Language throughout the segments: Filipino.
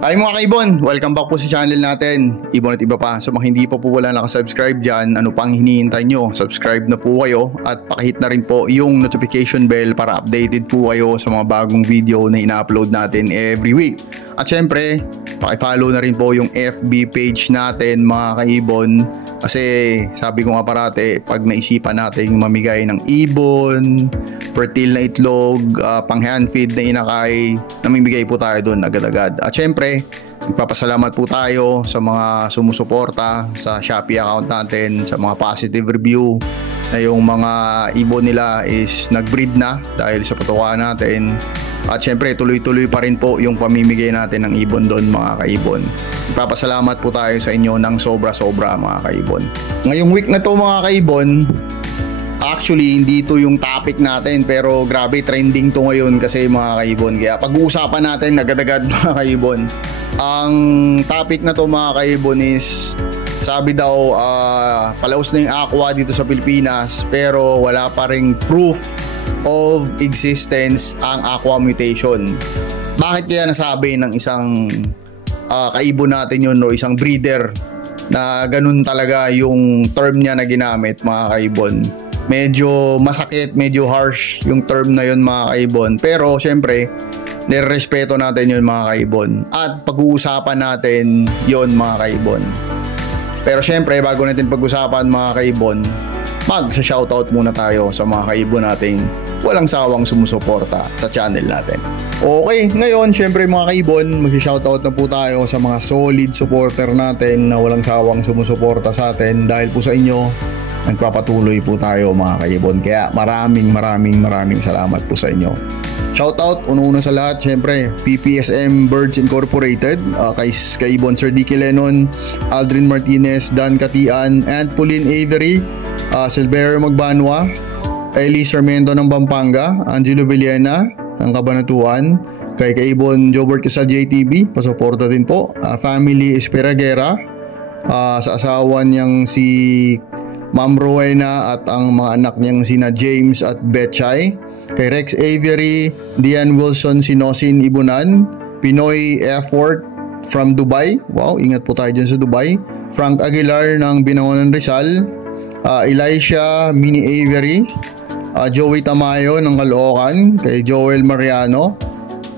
Hi mga kaibon, welcome back po sa channel natin, Ibon at Iba Pa. Sa mga hindi pa po wala nakasubscribe dyan, ano pang hinihintay nyo? Subscribe na po kayo at pakihit na rin po yung notification bell para updated po kayo sa mga bagong video na ina-upload natin every week. At syempre, pakifollow na rin po yung FB page natin mga kaibon. Kasi sabi ko nga parate, pag naisipan natin mamigay ng ibon, fertile na itlog, pang hand feed na inakay, namimigay po tayo doon agad-agad. At syempre, nagpapasalamat po tayo sa mga sumusuporta sa Shopee account natin, sa mga positive review na yung mga ibon nila is nag-breed na dahil sa patukaan natin. At syempre, tuloy-tuloy pa rin po yung pamimigay natin ng ibon doon mga kaibon. Nagpapasalamat po tayo sa inyo ng sobra-sobra mga kaibon. Ngayong week na to mga kaibon, actually hindi to yung topic natin pero grabe trending to ngayon kasi mga kaibon. Kaya pag-uusapan natin agad-agad mga kaibon. Ang topic na to mga kaibon is sabi daw palaos na yung aqua dito sa Pilipinas pero wala pa ring proof of existence ang aqua mutation. Bakit kaya nasabi ng isang kaibon natin yun o isang breeder na ganun talaga yung term niya na ginamit mga kaibon? Medyo masakit, medyo harsh yung term na yun mga kaibon. Pero syempre, nirespeto natin yun mga kaibon. At pag-uusapan natin yun mga kaibon. Pero syempre, bago natin pag-usapan mga kaibon, mag-shoutout muna tayo sa mga kaibon nating walang sawang sumusuporta sa channel natin. Okay, ngayon syempre mga kaibon, mag-shoutout na po tayo sa mga solid supporter natin na walang sawang sumusuporta sa atin. Dahil po sa inyo, nagpapatuloy po tayo mga kaibon. Kaya maraming salamat po sa inyo. Shoutout, una sa lahat, syempre, PPSM Birds Incorporated, kay Ibon Sir Dicky Lennon, Aldrin Martinez, Dan Katian, and Pauline Avery, Silverio Magbanwa, Eli Sarmiento ng Pampanga, Angelo Villena ng Cabanatuan, kay Kaibon Jobert sa JTV, pasuporta din po, Family Espiragera, sa asawa niyang si Ma'am Rowena at ang mga anak niyang sina James at Betchay, kay Rex Avery, Dian Wilson Sinosin Ibunan, Pinoy Effort from Dubai, wow, ingat po tayo dyan sa Dubai, Frank Aguilar ng Binangonan Rizal, Elisha Mini Avery, Joey Tamayo ng Caloocan, kay Joel Mariano,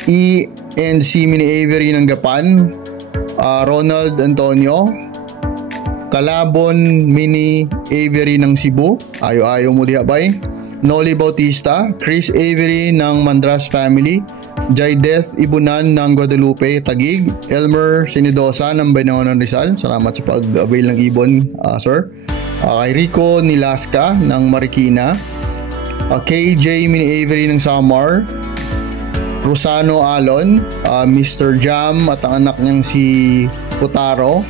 E&C Mini Avery ng Gapan, Ronald Antonio, Calabon Mini Avery ng Cebu, ayo mo diha bay, Noli Bautista, Chris Avery ng Mandras Family, Jaideth Ibunan ng Guadalupe, Taguig, Elmer Sinidosa ng Binangonan Rizal, salamat sa pag-avail ng ibon sir, kay Rico Nilasca ng Marikina, KJ Mini Avery ng Samar, Rosano Alon, Mr. Jam at ang anak niyang si Putaro,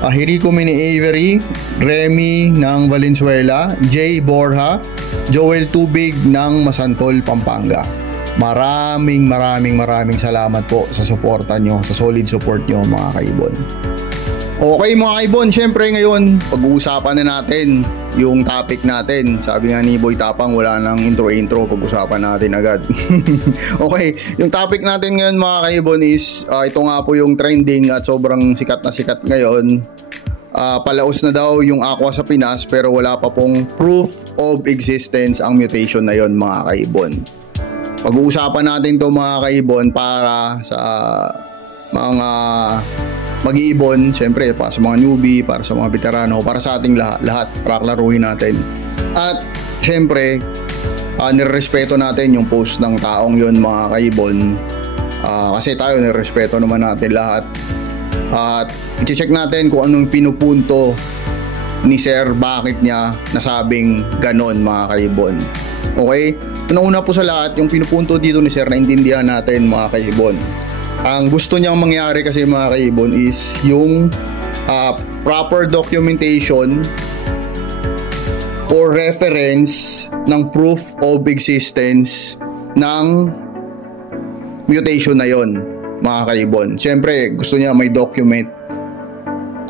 Hiriko Mini Avery, Remy ng Valenzuela, Jay Borja, Joel Tubig ng Masantol, Pampanga. Maraming salamat po sa suporta nyo, sa solid support nyo mga kaibon. Okay mga kaibon, syempre ngayon pag-uusapan na natin yung topic natin. Sabi nga ni Boy Tapang, wala nang intro, pag-usapan natin agad. Okay, yung topic natin ngayon mga kaibon is ito nga po yung trending at sobrang sikat na sikat ngayon. Palaos na daw yung aqua sa Pinas pero wala pa pong proof of existence ang mutation na yon mga kaibon. Pag-uusapan natin to mga kaibon para sa mga mag-iibon, syempre para sa mga newbie, para sa mga veterano, para sa ating lahat para klaruhin natin. At syempre, nirespeto natin yung post ng taong yon mga kaibon, kasi tayo nirespeto naman natin lahat. At i-check natin kung anong pinupunto ni Sir, bakit niya nasabing ganon mga kaibon. Okay? Una po sa lahat, yung pinupunto dito ni Sir na intindihan natin mga kaibon. Ang gusto niyang mangyari kasi mga kaibon is yung proper documentation or reference ng proof of existence ng mutation na yon mga kaibon. Siyempre gusto niya may document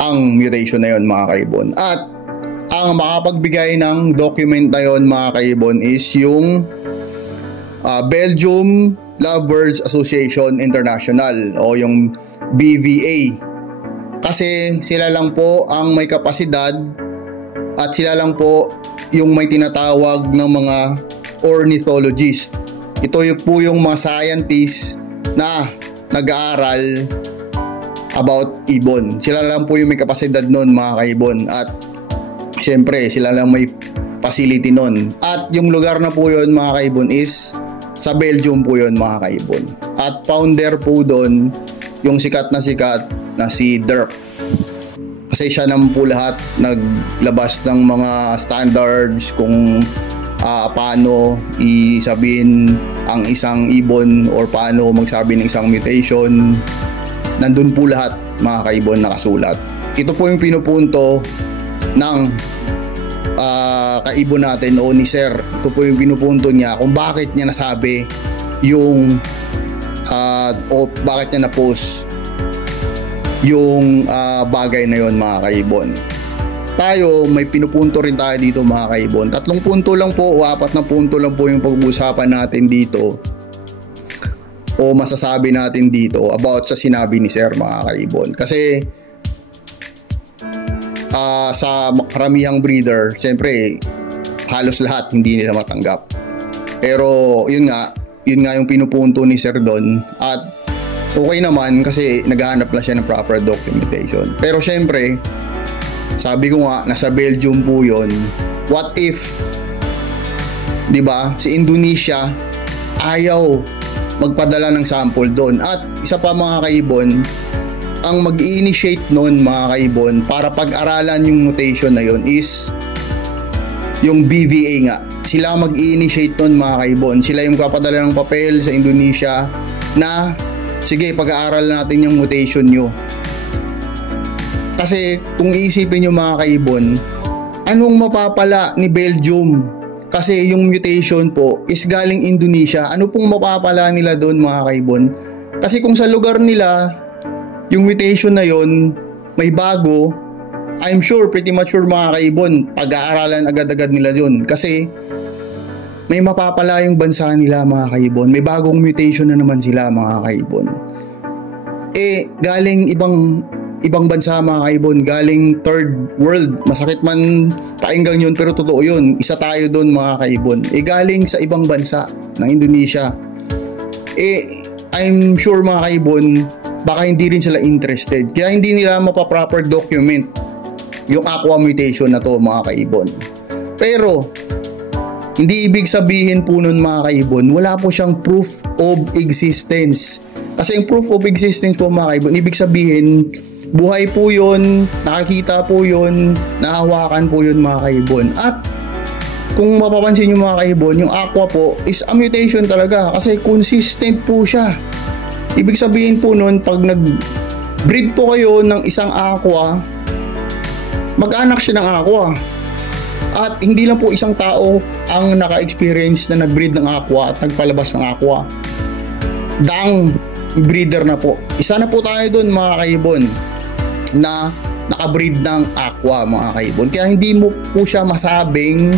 ang mutation na yon mga kaibon. At ang makapagbigay ng document na yon mga kaibon is yung Belgium Lovebirds Association International o yung BVA. Kasi sila lang po ang may kapasidad at sila lang po yung may tinatawag ng mga ornithologist. Ito po yung mga scientists na nag-aaral about ibon. Sila lang po yung may kapasidad nun, mga kaibon. At syempre, sila lang may facility nun. At yung lugar na po yun, mga kaibon, is sa Belgium po yun, mga kaibon. At founder po doon yung sikat na si Dirk. Kasi siya naman po lahat naglabas ng mga standards kung paano isabihin ang isang ibon or paano magsabi ng isang mutation. Nandun po lahat, mga kaibon, nakasulat. Ito po yung pinupunto ng kaibon natin o ni Sir. Ito po yung pinupunto niya kung bakit niya nasabi yung o bakit niya na-post yung bagay na yon, mga kaibon. Tayo, may pinupunto rin tayo dito, mga kaibon. 3 punto lang po o 4 na punto lang po yung pag-uusapan natin dito o masasabi natin dito about sa sinabi ni Sir, mga kaibon. Kasi sa karamihang breeder, siyempre halos lahat hindi nila matanggap. Pero yun nga yung pinupunto ni Sir doon. At okay naman kasi naghahanap lang siya ng proper documentation. Pero syempre, sabi ko nga, nasa Belgium po yun. What if, di ba, si Indonesia ayaw magpadala ng sample doon? At isa pa, mga kaibon, ang mag-i-initiate nun, mga kaibon, para pag-aralan yung mutation na yun is yung BVA nga. Sila mag-i-initiate nun, mga kaibon. Sila yung kapadala ng papel sa Indonesia na sige, pag-aaral natin yung mutation nyo. Kasi kung iisipin nyo, mga kaibon, anong mapapala ni Belgium? Kasi yung mutation po is galing Indonesia. Ano pong mapapala nila doon, mga kaibon? Kasi kung sa lugar nila yung mutation na yon may bago, I'm sure, pretty much sure, mga kaibon, pag-aaralan agad-agad nila yun. Kasi may mapapala yung bansa nila, mga kaibon. May bagong mutation na naman sila, mga kaibon. Galing ibang bansa, mga kaibon, galing third world. Masakit man painggang yun, pero totoo yun. Isa tayo doon, mga kaibon. Galing sa ibang bansa ng Indonesia. I'm sure, mga kaibon, baka hindi rin sila interested. Kaya hindi nila mapaproper document yung aqua mutation na to, mga kaibon. Pero hindi ibig sabihin po nun, mga kaibon, wala po siyang proof of existence. Kasi yung proof of existence po, mga kaibon, ibig sabihin buhay po yun, nakakita po yun, nahawakan po yun, mga kaibon. At kung mapapansin nyo, mga kaibon, yung aqua po is a mutation talaga kasi consistent po siya. Ibig sabihin po nun, pag nag-breed po kayo ng isang aqua, mag-anak siya ng aqua. At hindi lang po isang tao ang naka-experience na nag-breed ng aqua at nagpalabas ng aqua. Daang breeder na po. Isa na po tayo dun, mga kaibon, na naka-breed ng aqua, mga kaibon. Kaya hindi mo po siya masabing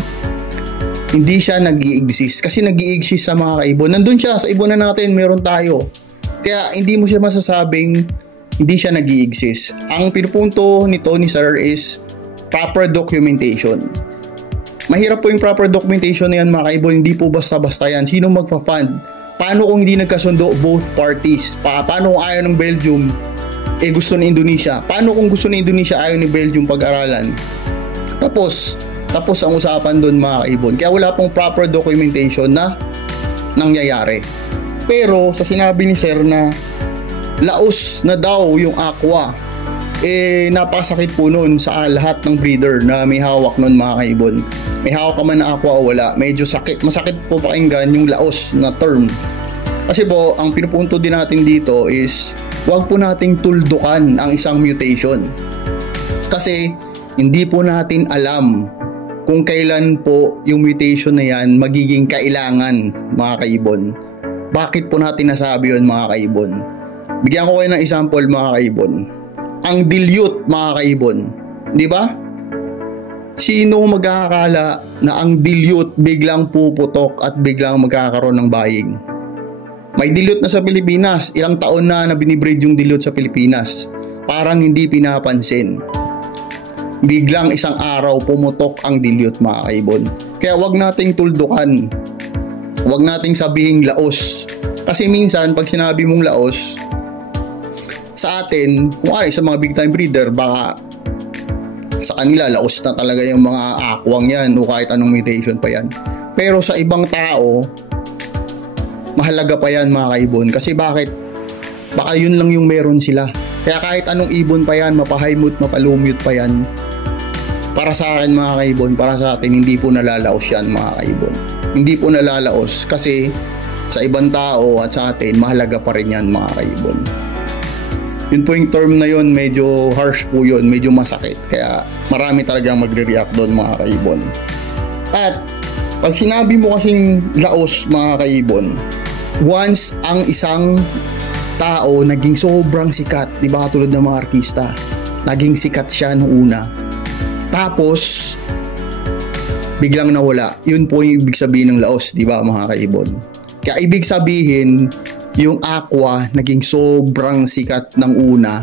hindi siya nag-i-exist. Kasi nag-i-exist sa, mga kaibon. Nandun siya, sa ibonan natin, meron tayo. Kaya hindi mo siya masasabing hindi siya nag-i-exist. Ang pinupunto nito ni Sir is proper documentation. Mahirap po yung proper documentation na yan, mga kaibon. Hindi po basta-basta yan. Sino magpa-fund? Paano kung hindi nagkasundo both parties? Paano kung ayaw ng Belgium, gusto ni Indonesia? Paano kung gusto ni Indonesia, ayaw ni Belgium pag-aralan? Tapos ang usapan doon, mga kaibon. Kaya wala pong proper documentation na nangyayari. Pero sa sinabi ni Sir na laos na daw yung aqua, napakasakit po nun sa lahat ng breeder na may hawak nun, mga kaibon. May hawak ka man na aqua o wala, medyo masakit po pakinggan yung laos na term. Kasi po, ang pinupunto din natin dito is huwag po nating tuldukan ang isang mutation. Kasi hindi po natin alam kung kailan po yung mutation na yan magiging kailangan, mga kaibon. Bakit po natin nasabi yun, mga kaibon? Bigyan ko kayo ng example, mga kaibon. Ang dilute, mga kaibon, di ba? Sino magkakakala na ang dilute biglang puputok at biglang magkakaroon ng baying? May dilute na sa Pilipinas. Ilang taon na binibreed yung dilute sa Pilipinas. Parang hindi pinapansin. Biglang isang araw pumutok ang dilute, mga kaibon. Kaya wag nating tuldukan. Wag nating sabihing laos. Kasi minsan pag sinabi mong laos, sa atin, kung sa mga big time breeder, baka sa kanila laos na talaga yung mga akwang yan o kahit anong mutation pa yan. Pero sa ibang tao, mahalaga pa yan, mga kaibon. Kasi bakit? Baka yun lang yung meron sila. Kaya kahit anong ibon pa yan, mapa-high mute, mapa-low mute pa yan, para sa akin, mga kaibon, para sa atin, hindi po nalalaos yan, mga kaibon. Hindi po nalalaos kasi sa ibang tao at sa atin, mahalaga pa rin yan, mga kaibon. Yun po yung term na yun, medyo harsh po yun, medyo masakit. Kaya marami talagang magre-react doon, mga kaibon. At pag sinabi mo kasing laos, mga kaibon, once ang isang tao naging sobrang sikat, di ba, tulad ng mga artista, naging sikat siya noong una, tapos biglang nawala, yun po yung ibig sabihin ng laos, di ba, mga kaibon. Kaya ibig sabihin, yung aqua naging sobrang sikat ng una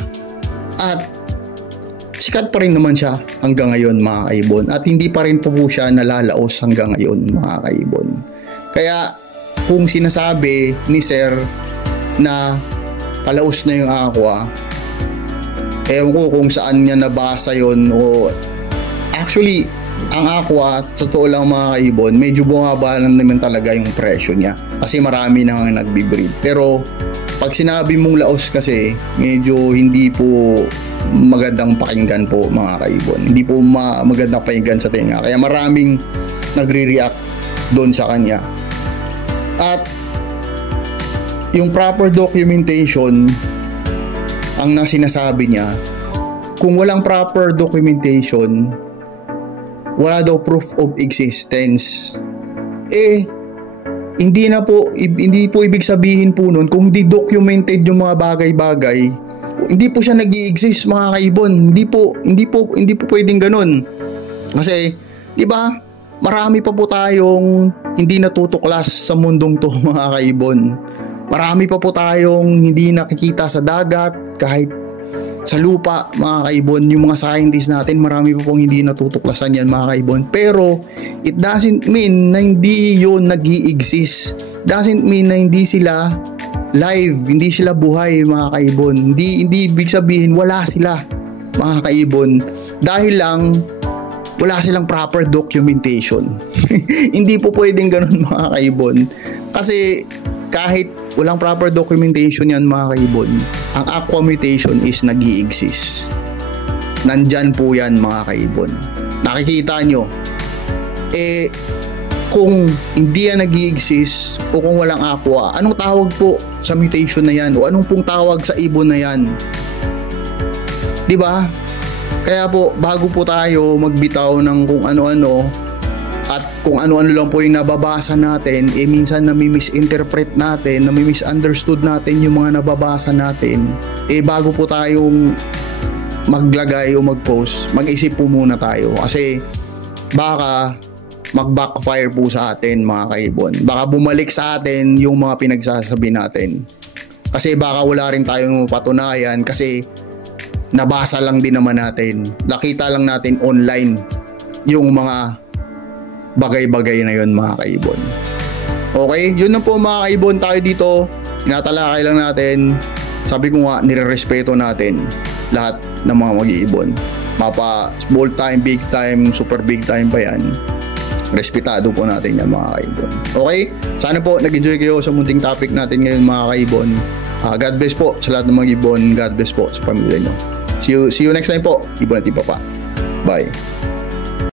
at sikat pa rin naman siya hanggang ngayon, mga kaibon, at hindi pa rin po siya nalalaos hanggang ngayon, mga kaibon. Kaya kung sinasabi ni Sir na palaos na yung aqua, ewan ko kung saan niya nabasa yon, o actually ang aqua, totoo lang, mga kaibon, medyo bumaba lang naman talaga yung presyo niya kasi marami nang nagbibreed. Pero pag sinabi mong laos kasi, medyo hindi po magandang pakinggan po, mga kaibon. Hindi po magandang pakinggan sa tenga. Kaya maraming nagre-react doon sa kanya. At yung proper documentation ang sinasabi niya, kung walang proper documentation, wala daw proof of existence. Hindi po ibig sabihin po nun, kung di documented yung mga bagay-bagay, hindi po siya nag-i-exist, mga kaibon. Hindi po pwedeng ganun. Kasi, di ba, marami pa po tayong hindi natutuklas sa mundong to, mga kaibon. Marami pa po tayong hindi nakikita sa dagat, kahit sa lupa, mga kaibon. Yung mga scientists natin, marami pa pong hindi natutuklasan yan, mga kaibon. Pero it doesn't mean na hindi yun nag-i-exist. Doesn't mean na hindi sila live, hindi sila buhay, mga kaibon. Hindi ibig sabihin wala sila, mga kaibon, dahil lang wala silang proper documentation. Hindi po pwedeng ganun, mga kaibon. Kasi kahit walang proper documentation yan, mga kaibon, ang aqua mutation is nag-i-exist. Nandyan po yan, mga kaibon. Nakikita nyo. Kung hindi yan nag-i-exist o kung walang aqua, anong tawag po sa mutation na yan? O anong pong tawag sa ibon na yan? Diba? Kaya po, bago po tayo magbitaw ng kung ano-ano, at kung ano-ano lang po yung nababasa natin, minsan nami-misinterpret natin, nami-misunderstood natin yung mga nababasa natin, bago po tayong maglagay o mag-post, mag-isip po muna tayo. Kasi baka mag-backfire po sa atin, mga kaibon. Baka bumalik sa atin yung mga pinagsasabi natin. Kasi baka wala rin tayong patunayan kasi nabasa lang din naman natin. Nakita lang natin online yung mga bagay-bagay na yun, mga kaibon. Okay, yun na po, mga kaibon, tayo dito. Tinatalakay lang natin. Sabi ko nga, nire-respeto natin lahat ng mga mag-iibon. Mapa small time, big time, super big time pa yan. Respetado po natin yan, mga kaibon. Okay, sana po nag-enjoy kayo sa munting topic natin ngayon, mga kaibon. God bless po sa lahat ng mga ibon. God bless po sa pamilya nyo. See you next time po. Ibon at iba pa. Bye.